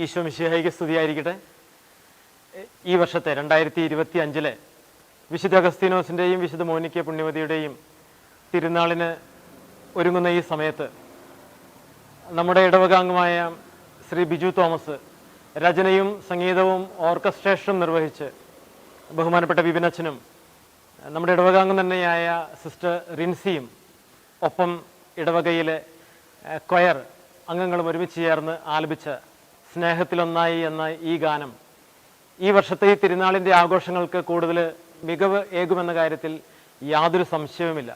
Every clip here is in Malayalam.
ഈശോ മിശിഹായ്ക്ക് സ്തുതിയായിരിക്കട്ടെ. ഈ വർഷത്തെ 2025 വിശുദ്ധ അഗസ്തീനോസിൻ്റെയും വിശുദ്ധ മോനിക്ക പുണ്യവതിയുടെയും തിരുനാളിന് ഒരുങ്ങുന്ന ഈ സമയത്ത് നമ്മുടെ ഇടവകാംഗമായ ശ്രീ ബിജു തോമസ് രചനയും സംഗീതവും ഓർക്കസ്ട്രേഷനും നിർവഹിച്ച് ബഹുമാനപ്പെട്ട വിപിനച്ചനും നമ്മുടെ ഇടവകാംഗം തന്നെയായ സിസ്റ്റർ റിൻസിയും ഒപ്പം ഇടവകയിലെ കൊയർ അംഗങ്ങളും ഒരുമിച്ച് ചേർന്ന് ആലപിച്ച സ്നേഹത്തിലൊന്നായി എന്ന ഈ ഗാനം ഈ വർഷത്തെ ഈ തിരുനാളിൻ്റെ ആഘോഷങ്ങൾക്ക് കൂടുതൽ മികവ് ഏകുമെന്ന കാര്യത്തിൽ യാതൊരു സംശയവുമില്ല.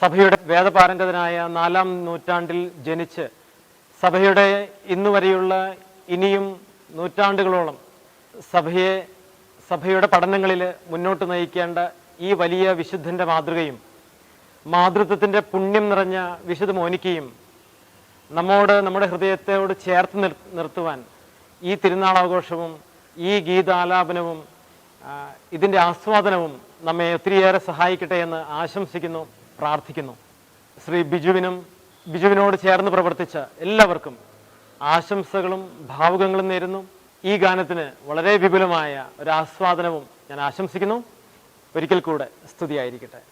സഭയുടെ വേദപാരംഗതനായ 4-ാം നൂറ്റാണ്ടിൽ ജനിച്ച് സഭയുടെ ഇന്നുവരെയുള്ള ഇനിയും നൂറ്റാണ്ടുകളോളം സഭയുടെ പഠനങ്ങളിൽ മുന്നോട്ട് നയിക്കേണ്ട ഈ വലിയ വിശുദ്ധൻ്റെ മാതൃകയും മാതൃത്വത്തിൻ്റെ പുണ്യം നിറഞ്ഞ വിശുദ്ധ മോനിക്കയും നമ്മുടെ ഹൃദയത്തോട് ചേർത്ത് നിർത്തുവാൻ ഈ തിരുനാളാഘോഷവും ഈ ഗീതാലാപനവും ഇതിൻ്റെ ആസ്വാദനവും നമ്മെ ഒത്തിരിയേറെ സഹായിക്കട്ടെ എന്ന് ആശംസിക്കുന്നു, പ്രാർത്ഥിക്കുന്നു. ശ്രീ ബിജുവിനോട് ചേർന്ന് പ്രവർത്തിച്ച എല്ലാവർക്കും ആശംസകളും ഭാവുകങ്ങളും നേരുന്നു. ഈ ഗാനത്തിന് വളരെ വിപുലമായ ഒരു ആസ്വാദനവും ഞാൻ ആശംസിക്കുന്നു. ഒരിക്കൽ കൂടെ സ്തുതിയായിരിക്കട്ടെ.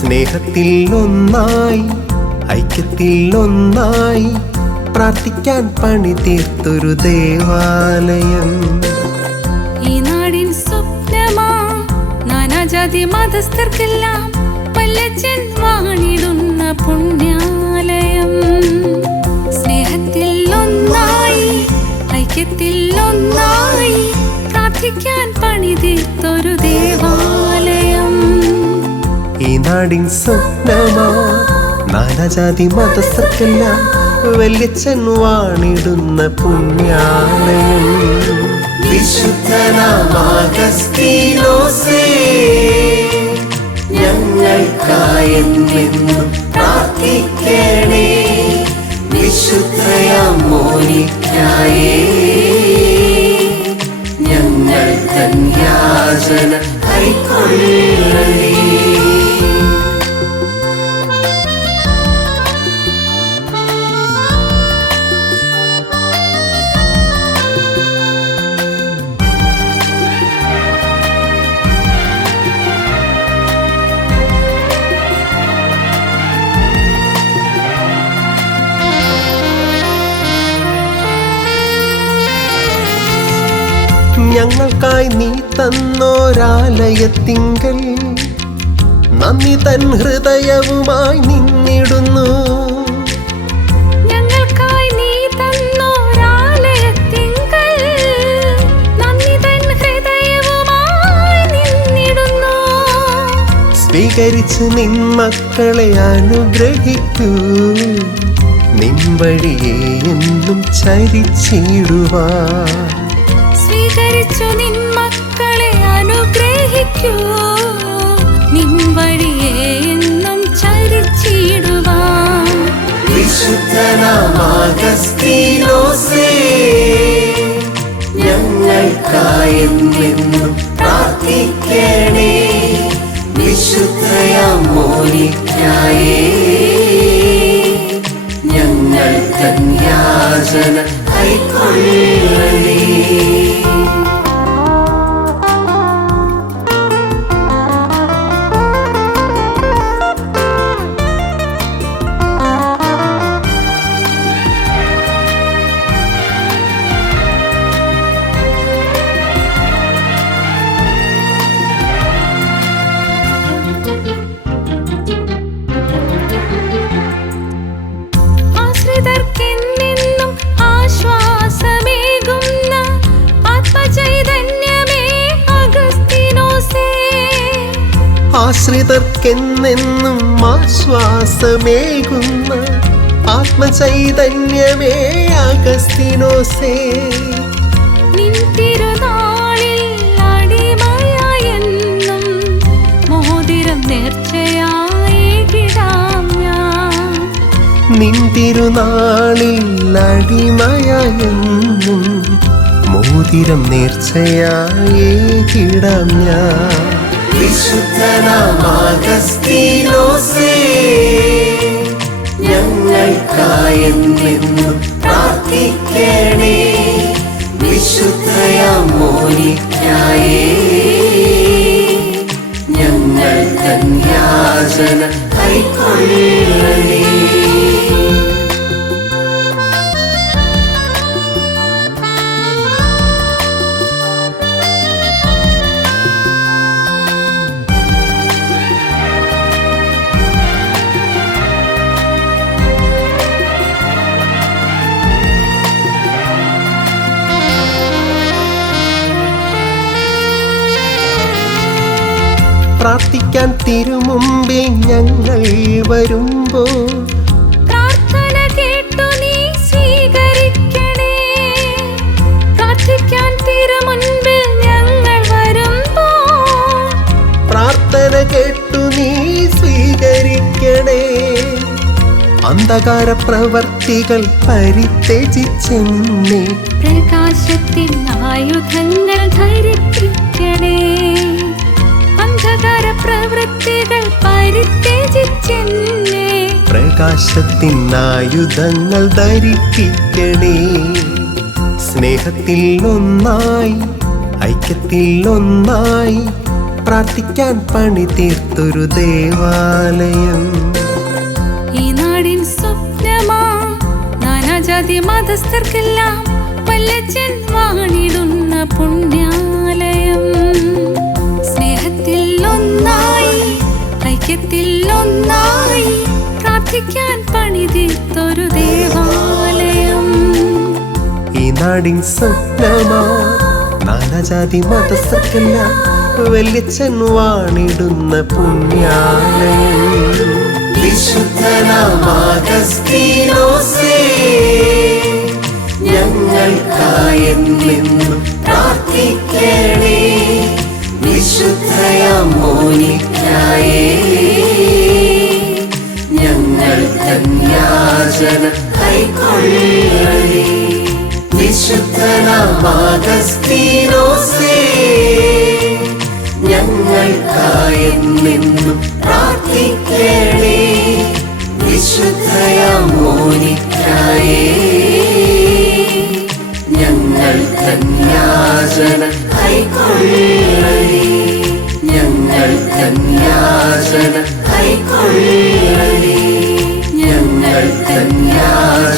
സ്നേഹത്തിൽ ഒന്നായി, ഐക്യത്തിൽ ഒന്നായി പ്രാർത്ഥിക്കാൻ പണി തീർത്തൊരു ദേവാലയം. ഈ നാടിൻ സ്വപ്നമാ നാനാജാതി മതസ്ഥർക്കെല്ലാം വല്ലച്ചൻ വാണിടുന്ന പുണ്യാലയം. സ്നേഹത്തിൽ ഒന്നായി, ഐക്യത്തിൽ ഒന്നായി പ്രാർത്ഥിക്കാൻ പണി തീർത്തൊരു ദേവാലയം. ഈ നാടിൻ സ്വപ്നമാ നാനാജാതി മതസ്ഥർക്കെല്ലാം വല്യച്ഛൻ വാണിടുന്ന പുണ്യാലയം. വിശുദ്ധനാം അഗസ്തീനോസേ, ഞങ്ങൾക്കായെന്നും പ്രാർത്ഥിക്കണേ. വിശുദ്ധയാം മോനിക്കായേ, ഞങ്ങൾ തൻ യാചന കൈക്കൊള്ളണേ. ഞങ്ങൾക്കായി നീ തന്നോരാലയത്തിങ്കൽ നന്ദി തൻ ഹൃദയവുമായി നിന്നിടുന്നു. ഞങ്ങൾക്കായി നീ തന്നോരാലയത്തിങ്കൽ നന്ദി തൻ ഹൃദയവുമായി നിന്നിടുന്നു. സ്വീകരിച്ച് നിൻ മക്കളെ അനുഗ്രഹിക്കൂ, നിൻ വഴിയെ എന്നും ചരിച്ചിടുവാൻ. സ്വീകരിച്ചു നിൻ മക്കളെ അനുഗ്രഹിക്കൂ, നിൻ വഴിയെ എന്നും ചരിച്ചിടുവാൻ. വിശുദ്ധനാം അഗസ്തീനോസേ, ഞങ്ങൾക്കായെന്നും പ്രാർത്ഥിക്കണേ. വിശുദ്ധയാം മോനിക്കായേ, ഞങ്ങൾ തൻ യാചന കൈക്കൊള്ളണേ. ആശ്രിതർക്കെന്നെന്നും ആശ്വാസമേകുന്ന ആശ്രിതർക്കെന്നെന്നും ആശ്വാസമേകുന്ന ആത്മചൈതന്യമേ അഗസ്തീനോസേ. നിൻ തിരുനാളിൽ അടിമയായെന്നും മോതിരം നേർച്ചയായിടാം ഞാൻ. നിൻ തിരുനാളിൽ അടിമയായെന്നും മോതിരം നേർച്ചയായിടാം ഞാൻ. വിശുദ്ധനാം അഗസ്തീനോസേ, ഞങ്ങൾക്കായെന്നും പ്രാർത്ഥിക്കണേ. വിശുദ്ധയാം മോനിക്കായേ, ഞങ്ങൾ കന്യാജന കൈക്കൊള്ളണേ. പ്രാർത്ഥിക്കാൻ തിരുമുമ്പിൽ ഞങ്ങൾ വരുമ്പോൾ പ്രാർത്ഥന കേട്ടു നീ സ്വീകരിക്കണേ. പ്രാർത്ഥിക്കാൻ തിരുമുൻപിൽ ഞങ്ങൾ വരുമ്പോൾ പ്രാർത്ഥന കേട്ടു നീ സ്വീകരിക്കണേ. അന്ധകാര പ്രവർത്തികൾ പരിത്യജിച്ചെന്നെ പ്രകാശത്തിൻ ആയുധങ്ങൾ ധരിപ്പിക്കണേ. അന്ധകാര പ്രവൃത്തികൾ പരിത്യജിച്ചെന്നെ പ്രകാശത്തിൻ ആയുധങ്ങൾ ധരിപ്പിക്കണേ. സ്നേഹത്തിൽ ഒന്നായി ഐക്യത്തിൽ ഒന്നായി പ്രാർത്ഥിക്കാൻ പണി തീർത്തൊരു ദേവാലയം. ഈ നാടിൻ സ്വപ്നമാ നാനാജാതി മതസ്ഥർക്കെല്ലാം വല്ലച്ചൻ വാണിടുന്ന പുണ്യാലയം. സ്നേഹത്തിൽ ഒന്നായി ഐക്യത്തിൽ ഒന്നായി പ്രാർത്ഥിക്കാൻ പണിതീർത്തൊരു ദേവാലയം. ഈ നാടിൻ സ്വപ്നമാ നാനാജാതി മതസ്ഥർക്കെല്ലാം വല്യച്ഛൻ വാണിടുന്ന പുണ്യാലയം. വിശുദ്ധനാം അഗസ്തീനോസേ, ഞങ്ങൾക്കായെന്നും പ്രാർത്ഥിക്കണേ. വിശുദ്ധയാം മോനിക്കായേ, ഞങ്ങൾ കന്യാജന കൈക്കൊള്ളണേ. വിശുദ്ധനാം അഗസ്തീനോസേ, ഞങ്ങൾക്കായെന്നും പ്രാർത്ഥിക്കണേ. വിശുദ്ധയാം മോനിക്കായേ, ഞങ്ങൾ കന്യാജന കൈക്കൊള്ളണേ. ഞങ്ങൾ കന്യാജന കൈക്കൊള്ളണേ. ഞങ്ങൾ കന്യാജന